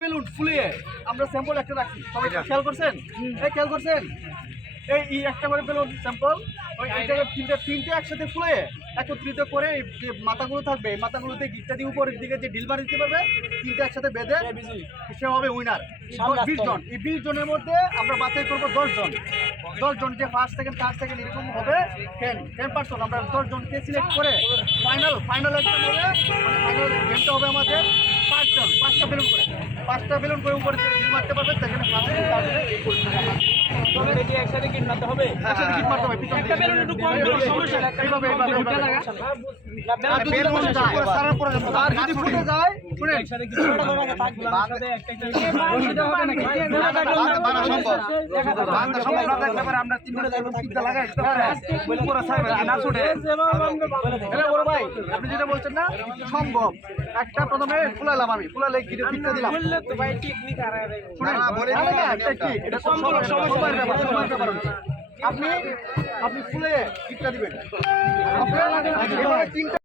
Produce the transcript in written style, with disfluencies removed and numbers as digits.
Balloon ফুলিয়ে আমরা sample একটা রাখি, সবাই খেয়াল করছেন? খেয়াল করছেন? এই একটা করে বেলুন স্যাম্পল ওই এইটাকে তিনটে একসাথে ফুলে একত্রিত করে যে মাথাগুলো থাকবে, এই মাথাগুলোতে গিটটা দিয়ে উপরের দিকে যে ডিল মারি দিতে পারবে, তিনটে একসাথে বেঁধে সে হবে উইনার। 20 জন, এই 20 জনের মধ্যে আমরা বাছাই করবো 10 জন। 10 জন যে ফার্স্ট সেকেন্ড থার্ড সেকেন্ড এরকম হবে 10 পার্সন। আমরা 10 জনকে সিলেক্ট করে ফাইনাল এক্সাম হবে, মানে ফাইনাল গেমটা হবে আমাদের 5টা বেলুন করে উপরে ডিল মারতে পারবে, সেখানে একসাথে কিট মারতে হবে। একসাথে কিট মারতে হবে। একটা বেলুন একটু কম করে সমস্যা নাই। এইভাবে আর যদি ফুটে যায় শুনেন একসাথে কিট মারতে থাকবে। একসাথে একটা রশিদা হবে নাকি? বানা সম্ভব না থাকলে পরে আমরা তিনটা বেলুন কিটটা লাগাই দিতে পারে পুরো সাইড না ছুটে। হ্যালো বড় ভাই, আপনি যেটা বলছেন না সম্ভব, একটা প্রথমে ফুলালাম, আমি ফুলালে কিটটা দিলাম। বললে তো ভাই টেকনিক আর শুনেন এটা সময়ের ব্যাপার। আপনি ফুলে কিটটা দিবেন, আপনি তিনটা